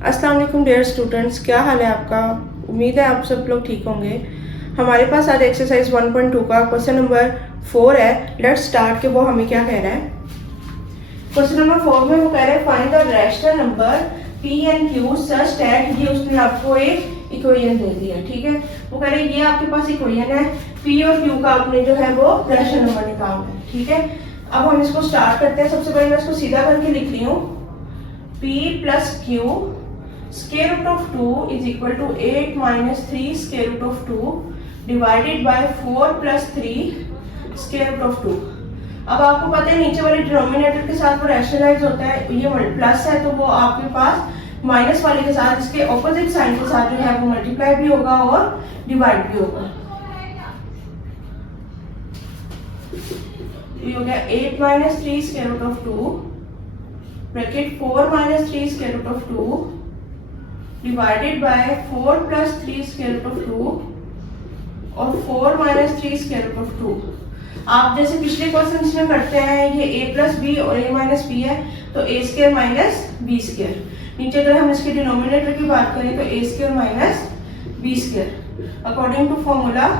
अस्सलाम वालेकुम dear students, क्या हाल है आपका। उम्मीद है आप सब लोग ठीक होंगे। हमारे पास आज एक्सरसाइज 1.2 का क्वेश्चन नंबर 4 है। लेट्स स्टार्ट के वो हमें क्या कह रहा है। क्वेश्चन नंबर 4 में वो कह रहे हैं find the rational number P and Q such that, ये उसने आपको एक इक्वेशन दे दी है। ठीक है, वो कह रहे हैं ये आपके पास इक्वेशन है, पी और क्यू का आपने जो है वो रैशनल नंबर निकालना है। ठीक है, अब हम इसको स्टार्ट करते हैं। सबसे पहले मैं इसको सीधा करके लिख रही हूँ, p plus Q square root of 2 is equal to 8 minus 3 square root of 2 divided by 4 plus 3 square root of 2। अब आपको पता है नीचे वाले डिनोमिनेटर के साथ वो रैशनलाइज होता है, ये प्लस है तो वो आपके पास माइनस वाले के साथ इसके ऑपोजिट साइन के साथ जो है वो मल्टीप्लाई भी होगा और डिवाइड भी होगा। ये हो गया 8 minus 3 square root of 2 bracket 4 minus 3 square root of 2 divided by 4 plus 3 square root of 2 और 4 माइनस 3 स्क्वायर रूट ऑफ 2। आप जैसे पिछले क्वेश्चन में करते हैं, ये a प्लस बी और a माइनस बी है तो a square minus B square. नीचे अगर हम इसके डिनोमिनेटर की बात करें तो a square minus B square. According to formula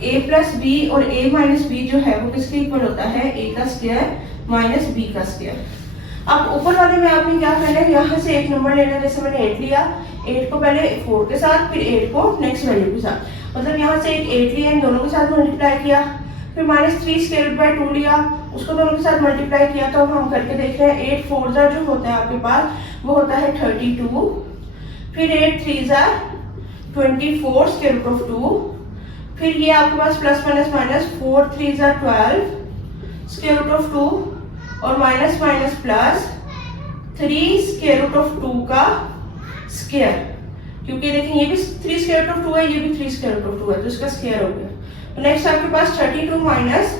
a plus B और a माइनस बी जो है वो किसके इक्वल होता है, a का स्क्वायर माइनस b का स्क्वायर। अब ऊपर वाले में आपने क्या करना है, यहाँ से एक नंबर लेना है। जैसे मैंने 8 लिया, 8 को पहले 4 के साथ, फिर 8 को नेक्स्ट वैल्यू के साथ, मतलब यहाँ से एक 8 लिया, इन दोनों के साथ मल्टीप्लाई किया, फिर माइनस 3 स्क्वायर रूट बाय 2 लिया, उसको दोनों के साथ मल्टीप्लाई किया। तो हम करके देख रहे हैं 8 4 जार जो होता है आपके पास वो होता है 32, फिर 8 3 जार 24 स्क्वायर रूट ऑफ 2, फिर ये आपके पास प्लस माइनस माइनस 4 3 जार 12 स्क्वायर रूट ऑफ 2 और minus minus plus 3 square root of 2 का स्क्वायर, क्योंकि देखिए ये भी 3 स्क्वायर रूट ऑफ 2 है, ये भी 3 स्क्वायर रूट ऑफ 2 है तो इसका स्क्वायर हो गया। तो नेक्स्ट आपके पास 32 माइनस,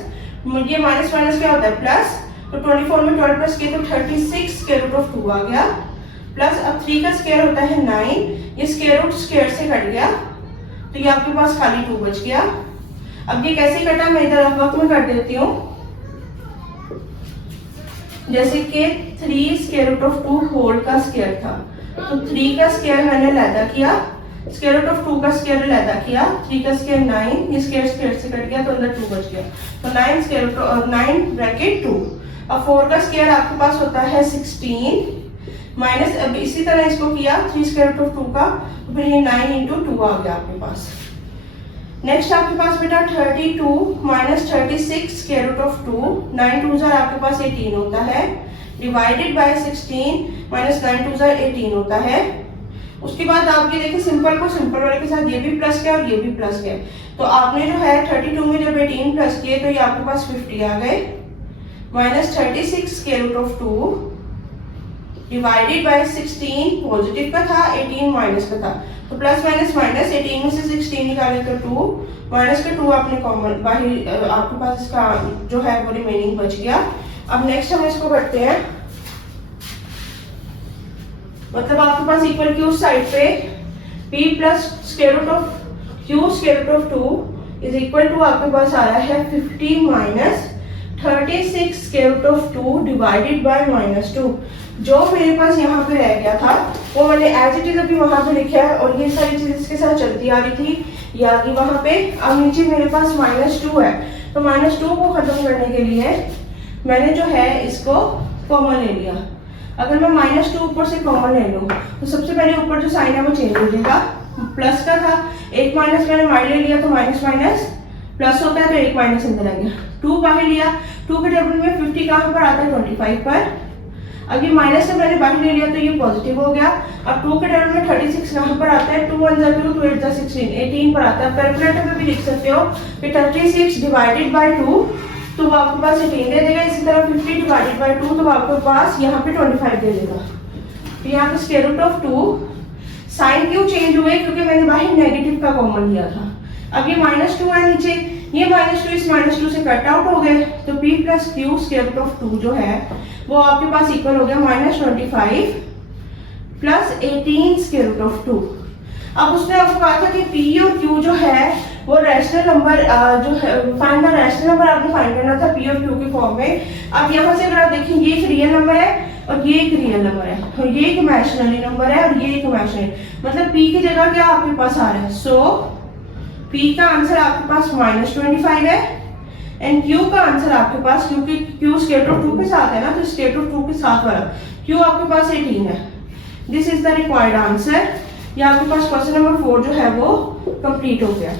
ये माइनस माइनस क्या होता है प्लस, तो 24 में 12 प्लस किया तो 36 स्क्वायर रूट ऑफ 2 आ गया, प्लस अब 3 का स्क्वायर होता है 9, ये स्क्वायर रूट स्क्वायर से कट गया तो ये आपके पास खाली 2 बच गया। अब ये कैसे कटा मैं इधर वक्त में कर देती हूँ। जैसे कि 3 स्क्वायर रूट ऑफ 2 होल का स्क्वायर था तो 3 का स्क्वायर मैंने लैदा किया, स्क्वायर रूट ऑफ 2 का स्क्वायर लैदा किया, 3 का स्क्वायर 9, ये स्क्वायर स्क्वायर से कट गया तो अंदर 2 बच गया, तो 9 स्क्वायर रूट और 9 ब्रैकेट 2। अब 4 का स्क्वायर आपके पास होता है 16 माइनस, अब इसी तरह इसको किया 3 स्क्वायर रूट ऑफ 2 का, तो फिर ये 9 इंटू 2 आ गया आपके पास। नेक्स्ट आपके पास बेटा 32 माइनस 36 स्क्वायर रूट ऑफ 2, 9 2 जार आपके पास 18 होता है, डिवाइडेड बाय 16 माइनस 9 2 जार 18 होता है। उसके बाद आप ये देखिए सिंपल को सिंपल वाले के साथ ये भी प्लस किया और ये भी प्लस किया, तो आपने जो है 32 में जब 18 प्लस किए तो ये आपके पास 50 आ गए, minus 36 square root of 2 divided by 16 positive का था, 18 माइनस का था, तो प्लस माइनस माइनस 18 में से 16 निकाले तो 2 माइनस का 2 आपने कॉमन बाहर, आपके पास इसका जो है वो रिमेनिंग बच गया। अब नेक्स्ट हम इसको करते हैं, मतलब आपके पास इक्वल की उस साइड पे p plus square root of q square root of 2 is equal to आपके पास आ रहा है 50 minus 36 square root of 2 divided by minus 2। जो मेरे पास यहाँ पे रह गया था वो मैंने एज इट इज अभी वहां पे लिखा है और ये सारी चीज इसके साथ चलती आ रही थी, ये आ गई वहां पे। अब नीचे मेरे पास माइनस 2 है, तो माइनस 2 को खत्म करने के लिए मैंने जो है इसको कॉमन ले लिया। अगर मैं माइनस 2 ऊपर से कॉमन ले लूँ तो सबसे पहले ऊपर जो साइन है वो चेंज हो जाएगा, प्लस का था एक माइनस मैंने माइनस ले लिया तो माइनस माइनस प्लस होता है तो एक माइनस अंदर आ गया, 2 बाहर लिया, 2 के टेबल में 50 कहाँ पर आता है 25 पर, अब ये माइनस से मैंने बाहर ले लिया तो ये पॉजिटिव हो गया। अब 2 के टेबल में 36 कहाँ पर आता है, 2 1 जा 2 2 8 जा 16, 18 पर आता है। कैलकुलेटर में भी लिख सकते हो कि 36 डिवाइडेड बाय 2 तो वो आपके पास 18 दे देगा, इसी तरह 50 डिवाइडेड बाय 2 तो आपके पास यहाँ पे 25 दे देगा। तो यहाँ पे स्क्वायर रूट ऑफ 2, साइन क्यों चेंज हुए, क्योंकि मैंने बाहर नेगेटिव का कॉमन लिया था। अब ये माइनस 2 है नीचे, ये माइनस 2 इस माइनस 2 से कट आउट हो गए, तो p plus Q square root of 2 जो है वो आपके पास इक्वल हो गया minus 25 plus 18 square root of 2। अब उसने आपको कहा था कि p और q जो है वो रैशनल नंबर जो है फाइंड द रैशनल नंबर आपने फाइंड करना था p और q के फॉर्म में। अब यहाँ से अगर आप देखें ये एक रियल नंबर है और ये एक रियल नंबर है, और ये एक इमेजिनरी नंबर है, और ये एक इमेजिनरी, मतलब p की जगह क्या आपके पास आ रहा है। सो p का आंसर आपके पास -25 है, एंड q का आंसर आपके पास, क्योंकि q स्क्वायर रूट 2 के साथ है ना, तो स्क्वायर रूट 2 के साथ वाला q आपके पास 18 है। This is the required answer. या आपके पास क्वेश्चन नंबर 4 जो है वो कंप्लीट हो गया।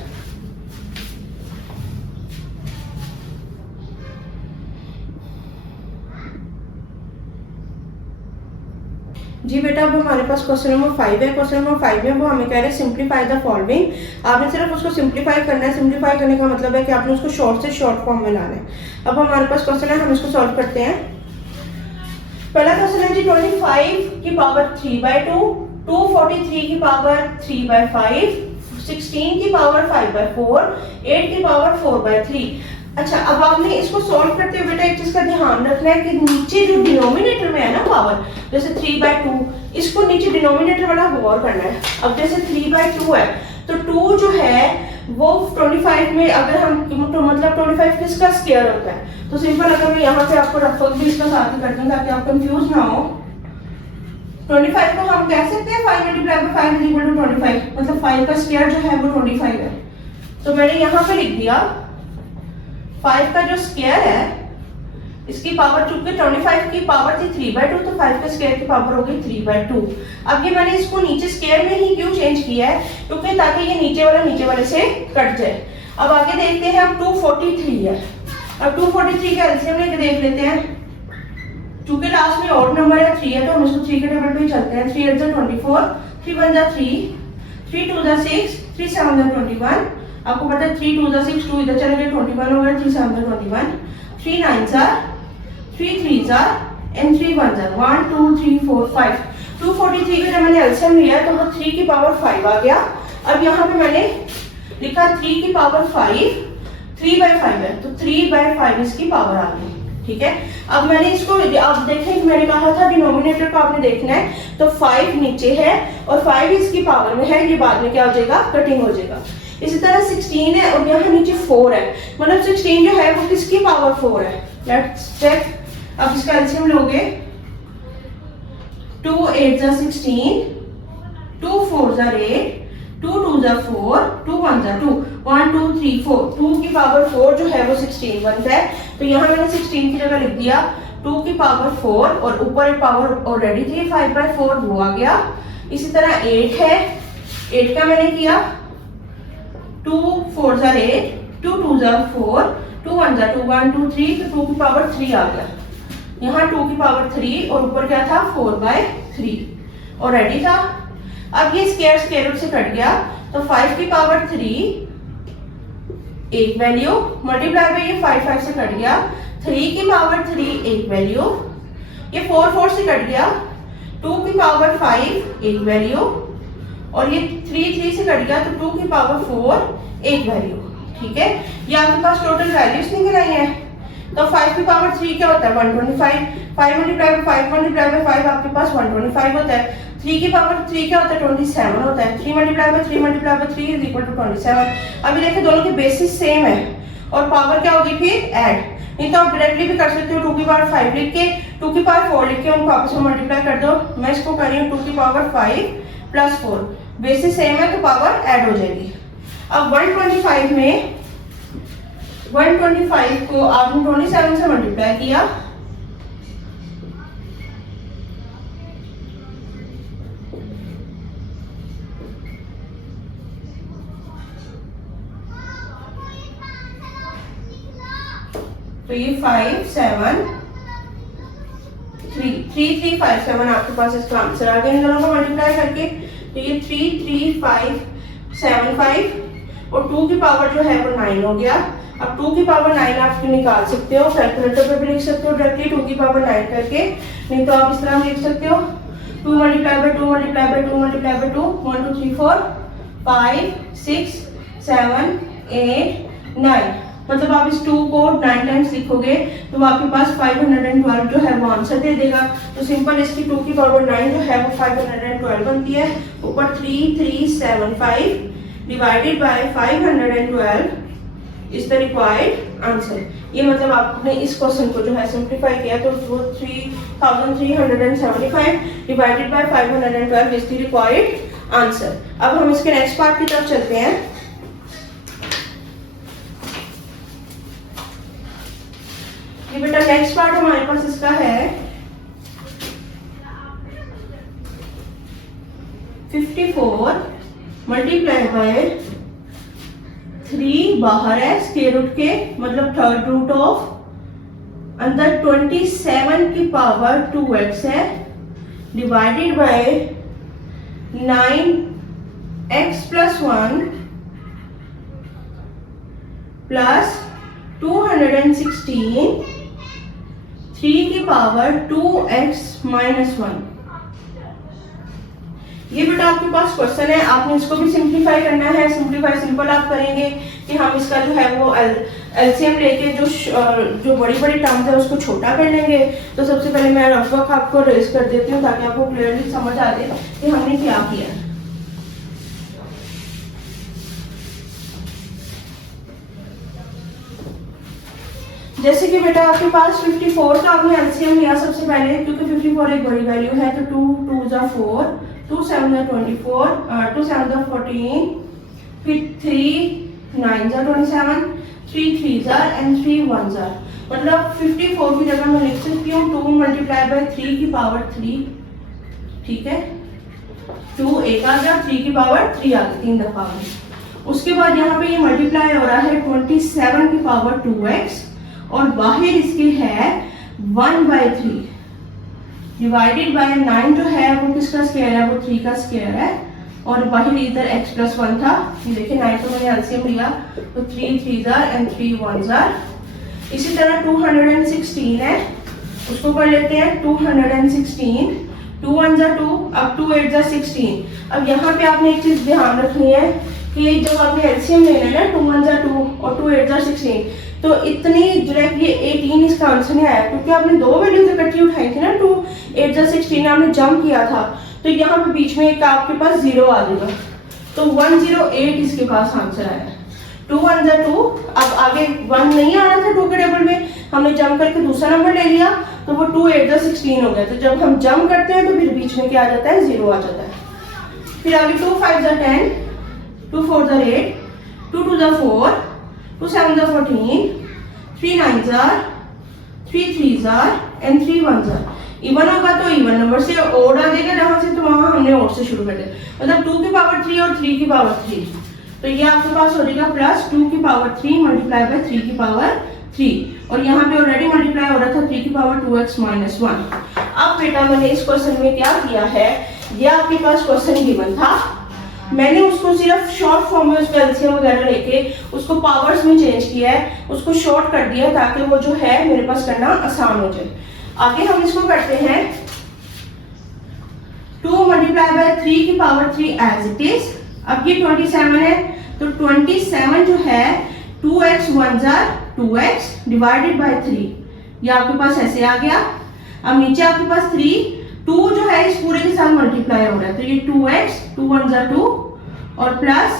जी बेटा, अब हमारे पास क्वेश्चन नंबर 5 है। क्वेश्चन नंबर 5 में वो हमें कह रहे हैं सिंप्लीफाई द फॉलोइंग। आपने सिर्फ उसको सिंप्लीफाई करना है। सिंप्लीफाई करने का मतलब है कि आपने उसको शॉर्ट से शॉर्ट फॉर्म में लाना है। अब हमारे पास क्वेश्चन है, हम इसको सॉल्व करते हैं। पहला क्वेश्चन है जी 25 की पावर 3/2, 243 की पावर 3/5, 16 की पावर 5/4, 8 की पावर 4/3। अच्छा, अब आपने इसको सॉल्व करते हुए बेटा एक चीज का ध्यान रखना है कि नीचे जो डिनोमिनेटर में है ना पावर, जैसे 3/2, इसको नीचे डिनोमिनेटर वाला गौर करना है। अब जैसे 3/2 है, तो 2 जो है वो 25 में अगर हम तो मतलब 25 किसका स्क्वायर होता है, तो सिंपल अगर मैं यहाँ पे आपको रफल भी इसका साथ ही करती हूँ ताकि आप कंफ्यूज ना हो। 25 को हम कह सकते हैं 5 × 5 = 25, मतलब 5 का स्क्वायर जो है वो 25 है। तो मैंने यहाँ पे लिख दिया 5 का जो स्क्वायर है, इसकी पावर, चूंकि 25 की पावर थी 3/2, तो 5 के स्क्वायर की पावर हो गई 3/2। अब ये मैंने इसको नीचे स्क्वायर में ही क्यों चेंज किया है, क्योंकि ताकि ये नीचे वाले से कट जाए। अब आगे देखते हैं, अब 243 है। अब 243 का एलसीएम लेके देख लेते हैं। चूंकि लास्ट में ऑड नंबर है 3 है, तो हम इसको 3 के टेबल पे ही चलते हैं। 3 8 24, 3 1 3, 3 2 6, 3 7 21। आपको पता है 3 2 6, 2 इधर चले गए 21 हो गया, 3 7 21, 3 9 3 3 एंड 3 1 1 2 3 4 5। 243 का जब मैंने एलसीएम लिया तो वो 3 की पावर 5 आ गया। अब यहाँ पे मैंने लिखा 3 की पावर 5, 3/5 है, तो 3/5 इसकी पावर आ गई। ठीक है, अब मैंने इसको, आप देखें मैंने कहा था डिनोमिनेटर को आपने देखना है, तो 5 नीचे है और 5 इसकी पावर में है, ये बाद में क्या हो जाएगा, कटिंग हो जाएगा। इसी तरह 16 है और यहाँ नीचे 4 है, मतलब 16 जो है वो किसकी पावर 4 है। Let's check. अब इसका एलसीएम लोगे, 2 8 16, 2 4 8, 2 2 4, 2 1 2, 1 2 3 4, 2 की पावर 4 जो है वो 16 बनता है। तो यहाँ मैंने 16 की जगह लिख दिया 2 की पावर 4, और ऊपर एक पावर ऑलरेडी थी 5/4, वो आ गया। इसी तरह 8 है, 8 का मैंने किया 2 4 8, 2 2 4, 2 1 2, 1 2 3, तो 2 की पावर 3 आ गया। यहाँ 2 की पावर 3 और ऊपर क्या था 4/3 ऑलरेडी था। अब ये स्क्वायर रूट से कट गया, तो 5 की पावर 3 एक वैल्यू, मल्टीप्लाई बाय ये 5 से कट गया, 3 की पावर 3 एक वैल्यू, ये 4 से कट गया, 2 की पावर 5 एक वैल्यू, और ये 3 से कट गया, तो 2 की पावर 4 एक वैल्यू। ठीक है, ये आपके पास टोटल वैल्यूज निकल आई है। तो 5 की पावर 3 क्या होता है 125, 5 मल्टीप्लाई बाय 5 आपके पास 125 होता है। 3 की पावर 3 क्या होता है 27 होता है। 3 multiply by 3 is equal to 27। अभी देखिए दोनों की बेसिस सेम है और पावर क्या होगी फिर ऐड। नहीं तो आप डायरेक्टली भी कर सकते हो 2 की पावर 5 लिख के 2 की पावर 4 लिख के उनको आपस में मल्टीप्लाई कर दो। मैं इसको कर रही हूँ 2 की पावर 5 प्लस 4, बेसिस सेम है तो पावर ऐड हो जाएगी। अब 125 में 125 को आपने 27 से मल्टीप्लाई किया, तो ये 5 7 3 3 3 5 7 आपके पास इसका आंसर आ गया इन दोनों को मल्टीप्लाई करके। तो ये 3 3 5 7 5 और 2 की पावर जो है वो 9 हो गया। अब 2 की पावर 9 आप निकाल सकते हो, कैलकुलेटर पे भी लिख सकते हो डायरेक्टली 2 की पावर 9 करके, नहीं तो आप इस तरह लिख सकते हो 2 multiply bye 2 multiply bye 2 multiply bye 2, 1 2 3 4 5 6 7 8 9। मतलब आप इस 2 को 9 टाइम्स लिखोगे तो आपके पास 512 जो है वो आंसर दे देगा। तो सिंपल इसकी 2 की पावर 9 जो है वो 512 बनती है। ऊपर 3375 divided by 512 is the required answer. ये मतलब आपने इस क्वेश्चन को जो है सिंप्लीफाई किया तो वो 3375 divided by 512 is the required answer. अब हम इसके नेक्स्ट पार्ट की तरफ चलते हैं। ये बेटा नेक्स्ट पार्ट हमारे पास इसका है 54 मल्टीप्लाई बाय 3 बाहर है स्क्वायर रूट के मतलब थर्ड रूट ऑफ अंदर 27 की पावर 2x है divided by 9x plus 1 plus 216 3 की पावर 2x माइनस 1। ये बेटा आपके पास क्वेश्चन है, आपने इसको भी सिंप्लीफाई करना है। सिंप्लीफाई सिंपल आप करेंगे कि हम इसका जो है वो एलसीएम लेके जो बड़ी बड़ी टर्म्स है उसको छोटा कर लेंगे। तो सबसे पहले मैं रफ वर्क आपको रेज कर देती हूँ ताकि आपको क्लियरली समझ आ जाए कि हमने क्या किया। जैसे कि बेटा आपके पास 54 का आपने एलसीएम लिया सबसे पहले, क्योंकि 54 एक बड़ी वैल्यू है तो 2 2 जा 4, 2 7 जा 24, 2 7 जा 14, फिर 3 9 जा 27, 3 3 जा एंड 3 1 जा, मतलब 54 की जगह मैं लिख सकती हूँ 2 मल्टीप्लाई बाय 3 की पावर 3। ठीक है, 2 एक आ गया, 3 की पावर 3 आ गई 3 दफा। उसके बाद यहाँ पे ये मल्टीप्लाई हो रहा है 27 की पावर 2x और बाहर इसके है 1/3 डिवाइडेड बाय 9 जो है वो किसका स्क्वायर है, वो 3 का स्क्वायर है और बाहर इधर x प्लस 1 था। ये देखिए 9 तो मैंने एलसीएम लिया तो 3 3 जार एंड 3 1 जार। इसी तरह 216 है, उसको कर लेते हैं 216, 2 1 जार 2, अब 2 8 जार 16। अब यहाँ पे आपने एक चीज ध्यान रखनी है कि जब आपने एलसीएम लेना है ना 2 1 जार 2 और 2 8 जार 16 तो इतनी डायरेक्ट ये 18 इसका आंसर नहीं आया, क्योंकि आपने दो वैल्यूज इकट्ठी उठाई थी ना 2 8 जा 16 आपने जंप किया था तो यहाँ पे बीच में एक आपके पास 0 आ जाएगा तो 108 इसके पास आंसर आया। 2 1 जा 2, अब आगे 1 नहीं आ रहा था 2 के टेबल में, हमने जंप करके दूसरा नंबर ले लिया तो वो 2 8 जा 16 हो गया। तो जब हम जंप करते हैं तो फिर बीच में क्या आ जाता है, 0 आ जाता है। फिर आगे 2 5 जा 10, 2 4 जा 8, 2 2 जा 4, 2 7 जा 14, 3 9 जा 3 3 जा एंड 3 1 जा। इवन होगा तो इवन नंबर से ओड आ जाएगा, जहां से तो वहां हमने ओड से शुरू कर दिया, मतलब 2 की पावर 3 और 3 की पावर 3। तो ये आपके पास हो जाएगा प्लस 2 की पावर 3 मल्टीप्लाई बाय 3 की पावर 3 और यहाँ पे ऑलरेडी मल्टीप्लाई हो रहा था 3 की पावर 2x माइनस 1। अब बेटा मैंने इस क्वेश्चन में क्या किया है, ये आपके पास क्वेश्चन गिवन था, मैंने उसको सिर्फ शॉर्ट फॉर्म में उसका एलसीएम वगैरह लेके उसको पावर्स में चेंज किया है, उसको शॉर्ट कर दिया ताकि वो जो है मेरे पास करना आसान हो जाए। आगे हम इसको करते हैं 2 मल्टीप्लाई बाय 3 की पावर 3 एज इट इज। अब ये 27 है तो 27 जो है 2x 1 jar 2x divided by 3, ये आपके पास ऐसे आ गया। अब नीचे आपके पास 3, 2 जो है इस पूरे के साथ मल्टीप्लाई हो रहा है तो ये 2x 2 1 जार 2 और प्लस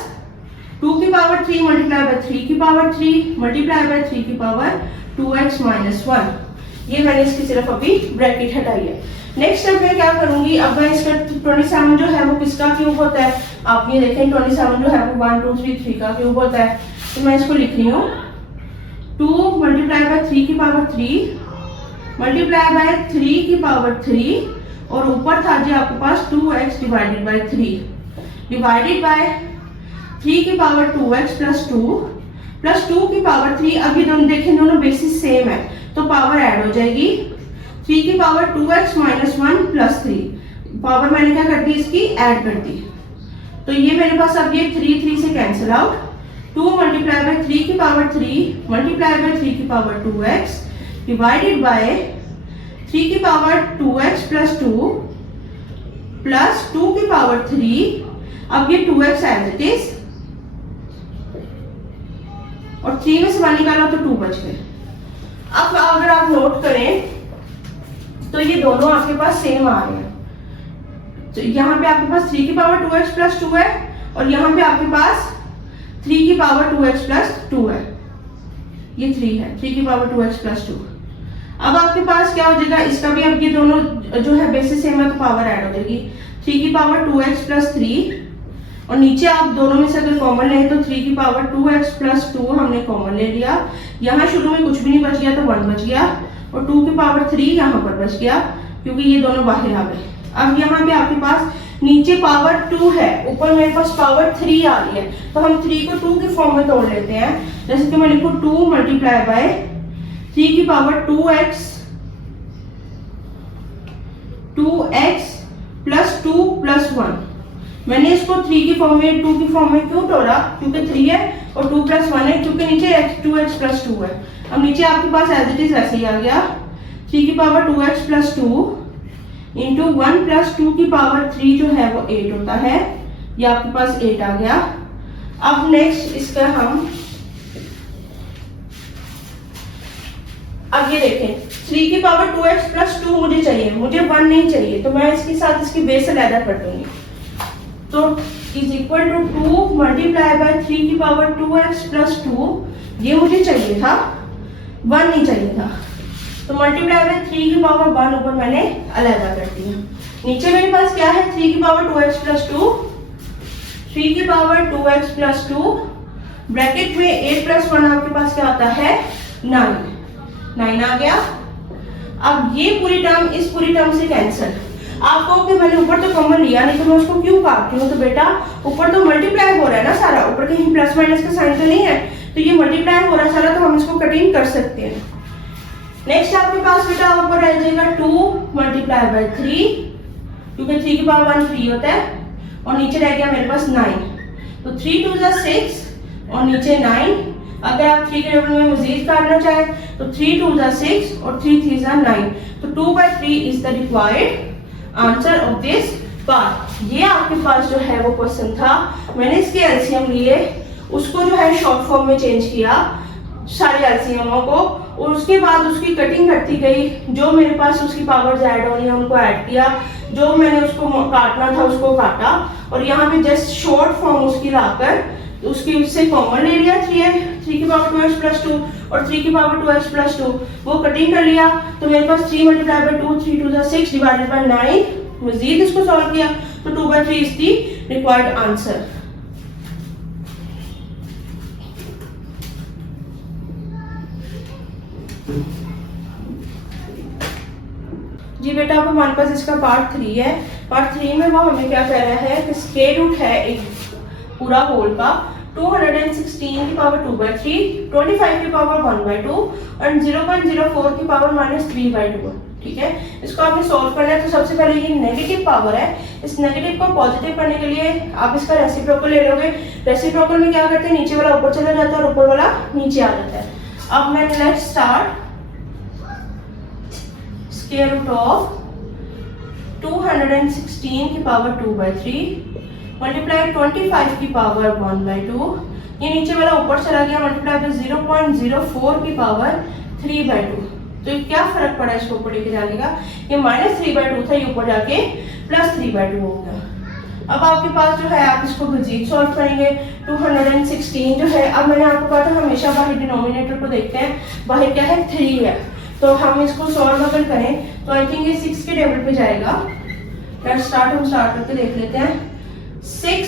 2 की पावर 3 मल्टीप्लाई बाय 3 की पावर 3 मल्टीप्लाई बाय 3 की पावर 2x माइनस 1। ये मैंने इसकी सिर्फ अभी ब्रैकेट हटाई है। नेक्स्ट स्टेप में क्या करूंगी, अब मैं इसका 27 जो है वो किसका क्यूब होता है, आप ये देखें 27 जो है वो 1 2 3 3 का क्यूब होता है। तो मैं इसको लिख रही हूँ 2 मल्टीप्लाई बाय 3 की पावर 3 मल्टीप्लाई बाय 3 की पावर 3 और ऊपर था जी आपके पास 2x divided by 3 divided by 3 की पावर 2x प्लस 2 की पावर 3। अभी दोनों देखें दोनों बेसिस सेम है तो पावर ऐड हो जाएगी 3 की power 2x minus 1 plus 3, power मैंने क्या कर दी इसकी ऐड कर दी। तो ये मेरे पास अब ये 3 3 से कैंसिल आउट, 2 मल्टीप्लाई बाय 3 की पावर 3 मल्टीप्लाई बाय 3 की पावर 2x डिवाइडेड बाय 3 की पावर 2x प्लस 2 प्लस 2 की पावर 3। अब ये 2x एज इट इज और 3 में से 1 निकाला तो 2 बच गए। अब अगर आप नोट करें तो ये दोनों आपके पास सेम आ रहे हैं। तो यहाँ पे आपके पास 3 की पावर 2x प्लस 2 है और यहाँ पे आपके पास 3 की पावर 2x प्लस 2 है। ये 3 है, 3 की पावर 2x प्लस 2। अब आपके पास क्या हो जाएगा, इसका भी अब ये दोनों जो है बेसिस सेम है तो पावर ऐड हो जाएगी। 3 की पावर 2x प्लस 3 और नीचे आप दोनों में से अगर कॉमन लें तो 3 की पावर 2x प्लस 2 हमने कॉमन ले लिया। यहाँ शुरू में कुछ भी नहीं बच गया तो 1 बच गया और 2 की पावर 3 यहाँ पर बच गया क्योंकि ये दोनों बाहर आ गए। अब यहाँ पे आपके पास नीचे पावर 2 है, ऊपर मेरे पास पावर 3 आ रही है, तो हम 3 को 2 के फॉर्म में तोड़ लेते हैं। जैसे कि मैं लिखूँ 2 मल्टीप्लाई बाय 3 की पावर 2x प्लस 2 प्लस 1। मैंने इसको 3 की फॉर्म में 2 की फॉर्म में क्यों तोड़ा, क्योंकि 3 है और 2 प्लस 1 है, क्योंकि नीचे 2x प्लस 2 है। अब नीचे आपके पास एज इट इज ऐसे ही आ गया, 3 की power 2x plus 2 into 1 plus 2 की पावर 3 जो है वो 8 होता है, ये आपके पास 8 आ गया। अब नेक्स्ट इसका हम आगे देखें, 3 की पावर 2x प्लस 2 मुझे चाहिए, मुझे 1 नहीं चाहिए, तो मैं इसके साथ इसकी बेस अलग कर दूंगी। तो is equal to 2 multiply by 3 की पावर 2x प्लस 2, ये मुझे चाहिए था, 1 नहीं चाहिए था, तो मल्टीप्लाई बाय 3 की पावर 1 ऊपर मैंने अलग कर दिया। नीचे मेरे पास क्या है, 3 की पावर 2x प्लस 2, 3 की पावर 2x प्लस 2 ब्रैकेट में 8 प्लस 1 आपके पास क्या आता है 9 आ गया। अब ये पूरी टर्म इस पूरी टर्म से कैंसिल। आप कहो कि मैंने ऊपर तो कॉमन लिया नहीं तो मैं उसको क्यों काटती हूँ, तो बेटा ऊपर तो मल्टीप्लाई हो रहा है ना सारा, ऊपर कहीं प्लस माइनस का साइन तो नहीं है, तो ये मल्टीप्लाई हो रहा है सारा, तो हम इसको कटिंग कर सकते हैं। नेक्स्ट आपके पास बेटा ऊपर रह जाएगा 2 मल्टीप्लाई बाय 3, क्योंकि 3 की पावर 1 3 होता है, और नीचे रह गया मेरे पास 9, तो 3 2 6 और नीचे 9। अगर आप 3 के टेबल में मजीद करना चाहें तो 3 2 6 और 3 3 9, तो 2/3 is the required answer of this part. ये आपके पास जो है वो क्वेश्चन था, मैंने इसके एलसीएम लिए, उसको जो है शॉर्ट फॉर्म में चेंज किया सारे एलसीएमों को, और उसके बाद उसकी कटिंग करती गई, जो मेरे पास उसकी पावर्स ऐड हो रही है उनको ऐड किया, जो मैंने उसको काटना था उसको काटा, और यहाँ पे जस्ट शॉर्ट फॉर्म उसकी लाकर उसकी उससे कॉमन ले लिया। 3 की पावर 2x प्लस 2 और 3 की पावर 2x प्लस 2 वो कटिंग कर लिया, तो मेरे पास 3 मल्टीप्लाई बाय 2 3 2 6 डिवाइडेड बाय 9। मजीद इसको सॉल्व किया तो 2/3 इज दी रिक्वायर्ड आंसर। जी बेटा अब हमारे पास इसका पार्ट 3 है। पार्ट 3 में वो हमें क्या कह रहा है कि स्क्वायर रूट है एक पूरा होल का 216 की पावर 2/3, 25 की पावर 1/2 और 0.04 की पावर -3/2। ठीक है, इसको आपने सॉल्व करना है। तो सबसे पहले ये नेगेटिव पावर है, इस नेगेटिव को पॉजिटिव करने के लिए आप इसका रेसिप्रोकल ले लोगे। रेसिप्रोकल में क्या करते हैं, नीचे वाला ऊपर चला जाता है और ऊपर वाला नीचे आ जाता है। अब मैं let's start square root of 216 की पावर 2/3 मल्टीप्लाई 25 की पावर 1/2, ये नीचे वाला ऊपर चला गया, मल्टीप्लाई बाय 0.04 की पावर 3/2। तो क्या फर्क पड़ा इसको ऊपर लेके जाने का, ये -3/2 था, ये ऊपर जाके +3/2 हो गया। अब आपके पास जो है आप इसको मजीद सॉल्व करेंगे। 216 जो है, अब मैंने आपको कहा था हमेशा बाहर डिनोमिनेटर को देखते हैं, बाहर क्या है 3 है, तो हम इसको सॉल्व अगर करें तो आई थिंक ये 6 के टेबल पे जाएगा। लेट्स स्टार्ट, हम स्टार्ट करके देख लेते हैं। 6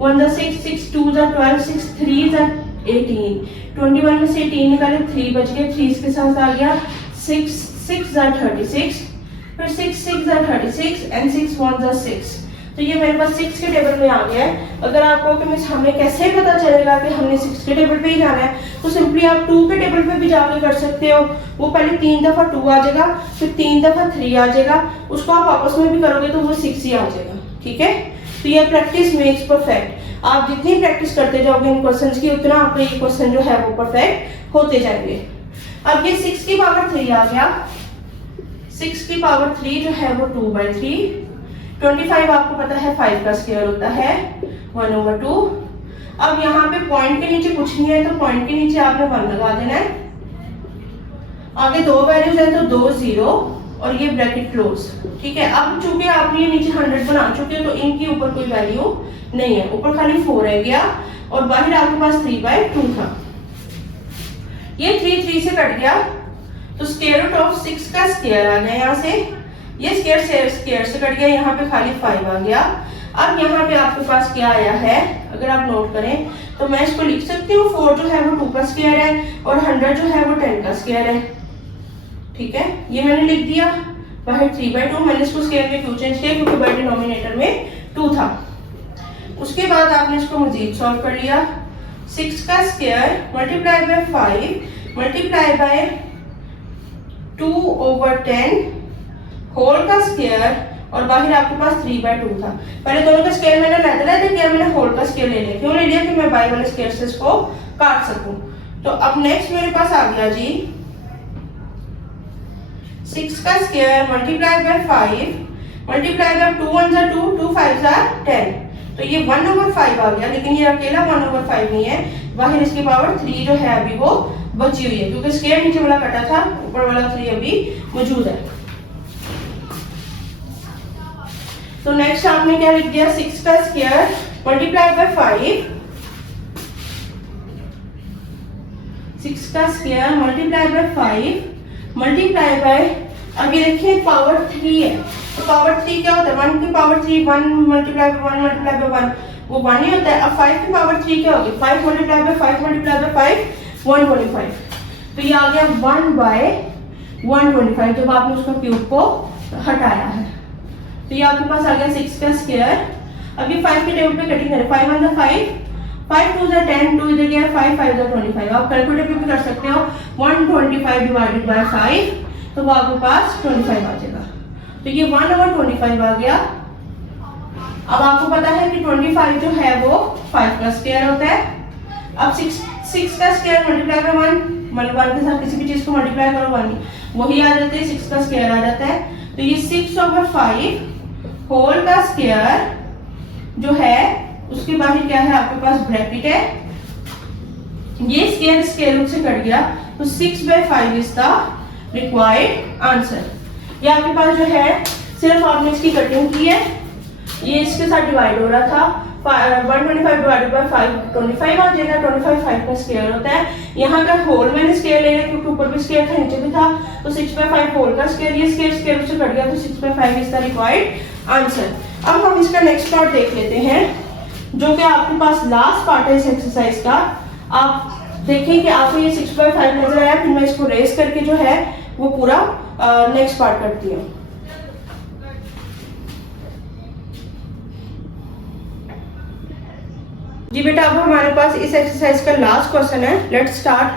1 6 6 2 12 6 3 18, 21 में से 18 निकाले 3 बच गए, 3 इसके साथ आ गया 6 6 36, फिर 6 6 36 एंड 6 1 6, तो ये मेरे पास 6 के टेबल में आ गया है। अगर आपको कि मिस हमें कैसे पता चलेगा कि हमने 6 के टेबल पे ही जाना है, तो सिंपली आप 2 के टेबल पे भी जाके कर सकते हो। वो पहले 3 दफा 2 आ जाएगा, फिर 3 दफा 3 आ जाएगा, उसको आप आपस में भी करोगे तो वो 6 ही आ जाएगा। ठीक है, तो ये प्रैक्टिस मेक्स परफेक्ट। आप जितनी प्रैक्टिस करते जाओगे इन क्वेश्चंस की, उतना आपका ये क्वेश्चन जो है वो परफेक्ट होते जाएंगे। अब ये 6 की पावर 3 आ गया, 6 की पावर 3 जो है वो 2/3, 25 आपको पता है 5 का स्क्वायर होता है 1/2। अब यहाँ पे पॉइंट के नीचे कुछ नहीं है, तो पॉइंट के नीचे आपने 1 लगा देना है। आगे 2 वैल्यूज है तो 2 0 और ये ब्रैकेट क्लोज। ठीक है, अब चूंकि आपने ये नीचे 100 बना चुके हो तो इनके ऊपर कोई वैल्यू नहीं है, ऊपर खाली 4 रह गया और बाहर आपके पास 3/2 था। ये 3 से कट गया तो स्क्वायर रूट ऑफ 6 का स्क्वायर आ गया यहाँ से, ये स्क्वायर से कट गया, यहाँ पे खाली 5 आ गया। अब यहाँ पे आपके पास क्या आया है, अगर आप नोट करें तो मैं इसको लिख सकती हूँ 4 जो है वो 2 का स्क्वायर है और 100 जो है वो 10 का स्क्वायर है। ठीक है, ये मैंने लिख दिया। बाहर 3/2, मैंने इसको स्क्वायर में क्यों चेंज किया, क्योंकि बाय डिनोमिनेटर में 2 था। उसके बाद आपने इसको मजीद सॉल्व कर लिया। 6 का square multiply by 5 multiply by 2/10 whole का स्क्वायर और बाहर आपके पास 3/2 था। पहले दोनों का स्क्वायर मैंने अलग अलग किया, मैंने होल का स्क्वायर ले लिया। क्यों ले लिया कि मैं बाय वाले स्क्वायर से इसको काट सकूं। तो अब नेक्स्ट मेरे पास आ गया जी 6 का square multiply by 5 multiply bye 2 1 जा 2 2 5 जा 10। तो ये 1/5 आ गया, लेकिन ये अकेला 1/5 नहीं है, बाहर इसकी पावर 3 जो है अभी वो बची हुई है, क्योंकि स्क्वायर नीचे वाला कटा था, ऊपर वाला 3 अभी मौजूद है। तो नेक्स्ट आपने क्या लिख दिया, 6 का स्क्वायर मल्टीप्लाई बाय 5 6 का square multiply by 5 multiply bye, अब ये देखिए पावर 3 है, तो पावर 3 क्या होता है, 1 की power 3 1 multiply by 1 multiply by 1 वो 1 ही होता है। अब 5 की पावर 3 क्या होगी, 5 मल्टीप्लाई बाय 5 मल्टीप्लाई बाय 5 125। तो ये आ गया 1/125 जब आपने उसका क्यूब को हटाया है। तो ये आपके पास आ गया 6 का स्क्वायर। अब ये 5 के टेबल पे कटिंग करें, 5 1 जा 5 5 2 जा 10 2 इधर गया 5 5 जा 25। आप कैलकुलेटर पे भी कर सकते हो, 125 डिवाइडेड बाय 5 तो वो आपके पास 25 आ जाएगा। तो ये 1/25 आ गया। अब आपको पता है कि 25 जो है वो 5 का स्क्वायर होता है। अब 6 का स्क्वायर मल्टीप्लाई बाय 1 1 के साथ किसी भी चीज को मल्टीप्लाई करो 1 वही आ जाते हैं, 6 का स्क्वायर आ जाता है। तो ये 6/5 होल का स्क्वायर जो है उसके बाहर क्या है आपके पास ब्रैकेट है, ये स्क्वायर रूट से कट गया, तो 6/5 इज द रिक्वायर्ड आंसर। ये आपके पास जो है सिर्फ आपने इसकी कटिंग की है, ये इसके साथ डिवाइड हो रहा था, 125 डिवाइडेड बाय 5 25 आ जाएगा, 25 5 का स्क्वायर होता है। यहाँ का होल मैंने स्क्वायर ले लिया क्योंकि ऊपर भी स्क्वायर था नीचे भी था, तो 6/5 होल का स्क्वायर, ये स्क्वायर रूट से कट गया, तो 6/5 इज द रिक्वायर्ड आंसर। अब हम इसका नेक्स्ट पार्ट देख लेते हैं, जो कि आपके पास लास्ट पार्ट है इस एक्सरसाइज का। आप देखें कि आपको ये 6/5 नजर आया, फिर मैं इसको रेस करके जो है वो पूरा नेक्स्ट पार्ट करती हूँ। जी बेटा, अब हमारे पास इस एक्सरसाइज का लास्ट क्वेश्चन है। लेट्स स्टार्ट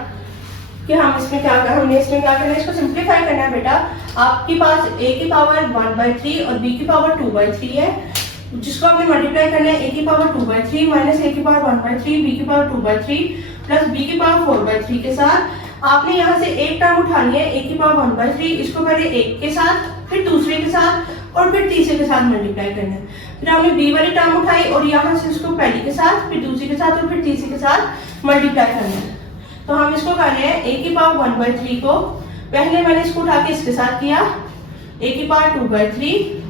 कि हम इसमें क्या करना है, हमने इसमें क्या करना है, इसको सिंप्लीफाई करना है बेटा। आपके पास a की पावर 1/3 और b की पावर 2/3 है, जिसको आपने मल्टीप्लाई करना है। a की पावर 2/3 माइनस a की पावर 1/3 b की पावर 2/3 प्लस b की पावर 4/3 के साथ आपने यहाँ से एक टर्म उठानी है, a की पावर 1/3, इसको पहले एक के साथ, फिर दूसरे के साथ और फिर तीसरे के साथ मल्टीप्लाई करना है। फिर हमने b वाली टर्म उठाई और यहाँ से इसको पहली के साथ, फिर दूसरी के साथ और फिर तीसरी के साथ मल्टीप्लाई करना है। तो हम इसको कर रहे हैं a की पावर 1/3 को पहले मैंने इसको उठा के इसके साथ किया, a की पावर 2/3,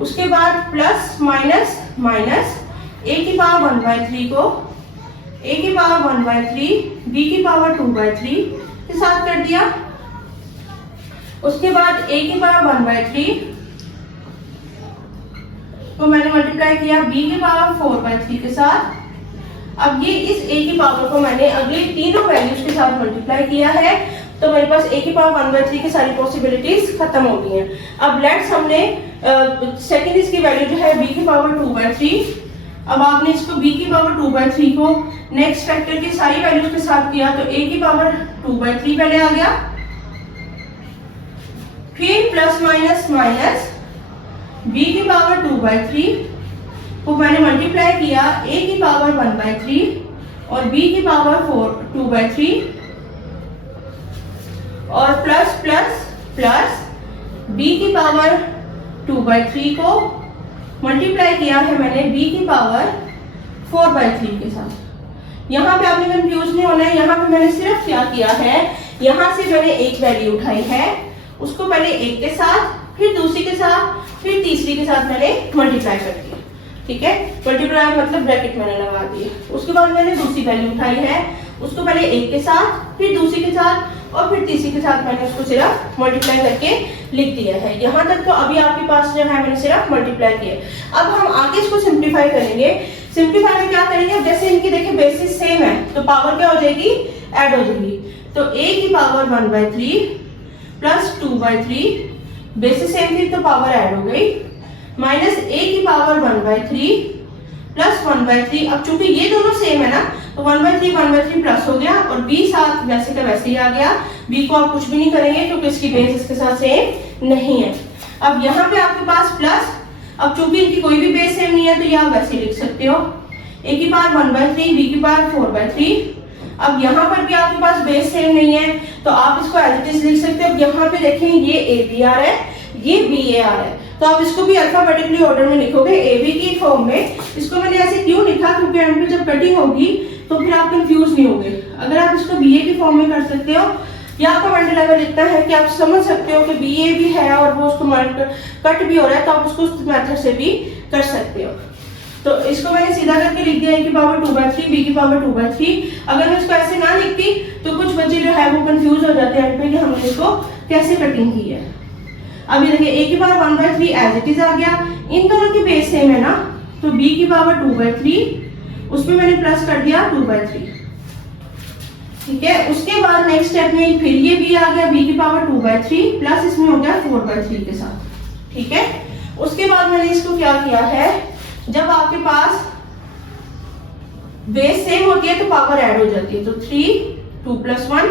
उसके बाद प्लस माइनस माइनस a की पावर 1/3 को a की पावर 1/3 b की पावर 2/3 के साथ कर दिया। उसके बाद a की पावर 1/3 तो मैंने मल्टीप्लाई किया b की पावर 4/3 के साथ। अब ये इस a की पावर को मैंने अगले तीनों वैल्यूज के साथ मल्टीप्लाई किया है, तो मेरे पास a की पावर 1/3 की सारी पॉसिबिलिटीज खत्म हो गई हैं। अब लेट्स हमने सेकंड इसकी वैल्यू जो है b की पावर 2/3, अब आपने इसको b की पावर 2/3 को नेक्स्ट फैक्टर की सारी वैल्यूज के साथ किया, तो a की पावर 2/3 पहले आ गया, फिर प्लस माइनस माइनस b की पावर 2/3 को मैंने मल्टीप्लाई किया a की पावर 1/3 और b की पावर 2/3 और प्लस प्लस प्लस b की पावर 2/3 को मल्टीप्लाई किया है मैंने b की पावर 4/3 के साथ। यहाँ पे आपने कंफ्यूज नहीं होना है, यहाँ पे मैंने सिर्फ क्या किया है, यहाँ से मैंने एक वैल्यू उठाई है, उसको पहले एक के साथ, फिर दूसरी के साथ, फिर तीसरी के साथ मैंने मल्टीप्लाई कर दिया। ठीक है, मल्टीप्लाई मतलब ब्रैकेट मैंने लगा दिया। उसके बाद मैंने दूसरी वैल्यू उठाई है, उसको पहले एक के साथ, फिर दूसरी के साथ और फिर तीसरी के साथ मैंने उसको सिर्फ मल्टीप्लाई करके लिख दिया है। यहाँ तक तो अभी आपके पास जो है मैंने सिर्फ मल्टीप्लाई किया। अब हम आगे इसको सिंप्लीफाई करेंगे। सिंप्लीफाई में क्या करेंगे, जैसे इनकी देखिए बेसिस सेम है तो पावर क्या हो जाएगी, ऐड हो जाएगी। तो a की पावर 1/3 प्लस 2/3, बेसिस सेम थी तो पावर ऐड हो गई, माइनस a की पावर 1/3 प्लस 1/3। अब चूंकि ये दोनों सेम है ना तो 1/3 प्लस हो गया और b साथ वैसे का वैसे ही आ गया। b को आप कुछ भी नहीं करेंगे क्योंकि इसकी बेस इसके साथ सेम नहीं है। अब यहाँ पे आपके पास प्लस, अब चूंकि इनकी कोई भी बेस सेम नहीं है तो ये आप वैसे लिख सकते हो, a की पावर 1/3 b की पावर 4/3। अब यहाँ पर भी आपके पास बेस सेम नहीं है तो आप इसको एज इट इज लिख सकते हो। यहाँ पे देखें ये ABR है, ये BAR है, तो आप इसको भी अल्फाबेटिकली ऑर्डर में लिखोगे AB की फॉर्म में। इसको मैंने ऐसे क्यों लिखा, क्योंकि एंड में जब कटिंग होगी तो फिर आप कंफ्यूज नहीं होंगे। अगर आप इसको BA की फॉर्म में कर सकते हो या आपका वनडे लेवल इतना है कि आप समझ सकते हो कि BA भी है और वो उसको कट भी हो रहा है तो आप उसको उस मेथड से भी कर सकते हो। तो इसको मैंने सीधा करके लिख दिया a की पावर 2/3 b की पावर 2/3। अगर मैं इसको ऐसे ना लिखती तो कुछ बच्चे जो है वो कंफ्यूज हो जाते हैं कि हमने इसको कैसे कटिंग की है। अब ये देखिए a की पावर 1/3 एज इट इज आ गया, इन दोनों की बेस सेम है ना तो b की पावर 2/3 उसमें मैंने प्लस कर दिया 2/3। ठीक है, उसके बाद नेक्स्ट स्टेप में फिर ये b आ गया, b की पावर 2/3 प्लस इसमें हो गया 4/3 के साथ। ठीक है, उसके बाद मैंने इसको क्या किया है, जब आपके पास बेस सेम होती है तो पावर ऐड हो जाती है। तो 3 2 + 1,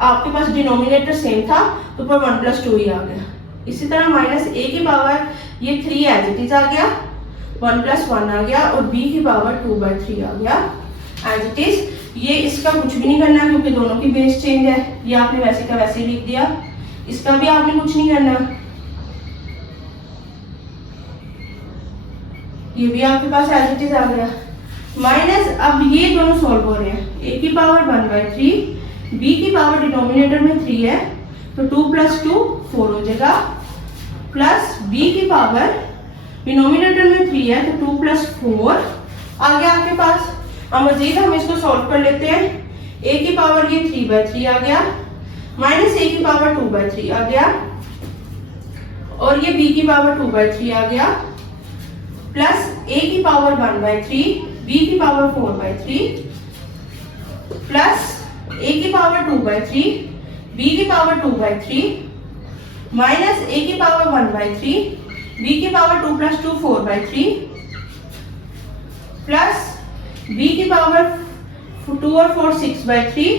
आपके पास डिनोमिनेटर सेम था तो पर 1 + 2 ही आ गया। इसी तरह माइनस a की पावर ये 3 एज इट इज आ गया, 1 + 1 आ गया और b की पावर 2/3 आ गया एज इट इज। ये इसका कुछ भी नहीं करना क्योंकि दोनों की बेस चेंज है, ये आपने वैसे का वैसे ही लिख दिया। इसका भी आपने कुछ नहीं करना, ये भी आपके पास एज इट इज आ गया। माइनस अब ये दोनों सॉल्व हो रहे हैं, a की पावर 1/3, b की पावर डिनोमिनेटर में 3 है तो 2 + 2 4 हो जाएगा, प्लस b की पावर डिनोमिनेटर में 3 है तो 2 + 4 आ गया आपके पास। अब मजीद हम इसको सॉल्व कर लेते हैं। a की पावर ये 3/3 आ गया, माइनस a की पावर 2/3 आ गया और ये b की पावर 2/3 आ गया, प्लस a की पावर 1/3 b की पावर 4/3 प्लस a की पावर 2/3 b की पावर 2/3 माइनस a की पावर 1/3 b की पावर 2 + 2 4/3 प्लस b की पावर 2 और 4 6/3।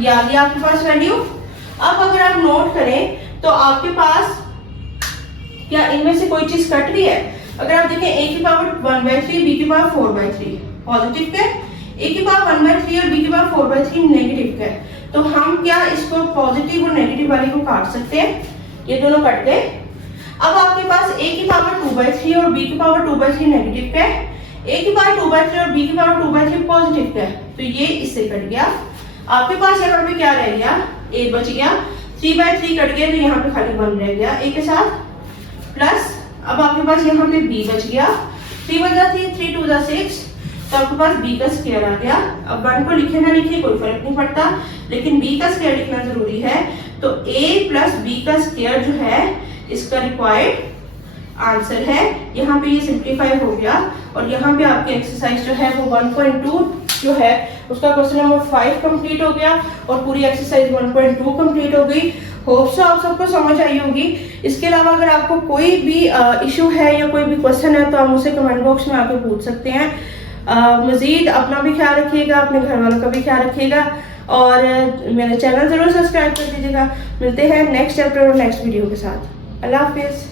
ये आ गया आपके पास वैल्यू। अब अगर आप नोट करें तो आपके पास क्या इनमें से कोई चीज कट रही है? अगर आप देखें a की पावर 1/3 b की पावर 4/3 पॉजिटिव है, a की पावर 1/3 और b की पावर 4/3 नेगेटिव है। तो हम क्या इसको पॉजिटिव और नेगेटिव वाले को काट सकते हैं, ये दोनों कट गए। अब आपके पास a की पावर 2/3 और b की पावर 2/3 नेगेटिव है, a की पावर 2/3 और b की पावर 2/3 पॉजिटिव है तो ये इससे कट गया। आपके पास यहाँ पे क्या रह गया, a बच गया, 3/3 कट गया तो यहाँ पे खाली 1 रह गया a के साथ, प्लस अब आपके पास यहाँ पे b बच गया, 3 × 3 3 × 2 6 तो आपके पास b का स्क्वायर आ गया। अब 1 को लिखे ना लिखे कोई फर्क नहीं पड़ता, लेकिन b का स्क्वायर लिखना जरूरी है। तो a + b का स्क्वायर जो है इसका रिक्वायर्ड आंसर है। यहाँ पे ये सिंप्लीफाई हो गया और यहाँ पे आपकी एक्सरसाइज जो है वो 1.2 जो है उसका क्वेश्चन नंबर 5 कंप्लीट हो गया और पूरी एक्सरसाइज 1.2 कंप्लीट हो गई। होप सो आप सबको समझ आई होगी। इसके अलावा अगर आपको कोई भी इशू है या कोई भी क्वेश्चन है तो आप मुझसे कमेंट बॉक्स में आके पूछ सकते हैं। मजीद अपना भी ख्याल रखिएगा, अपने घर वालों का भी ख्याल रखिएगा और मेरा चैनल ज़रूर सब्सक्राइब कर दीजिएगा। मिलते हैं नेक्स्ट चैप्टर और नेक्स्ट वीडियो के साथ। अल्लाह हाफिज़।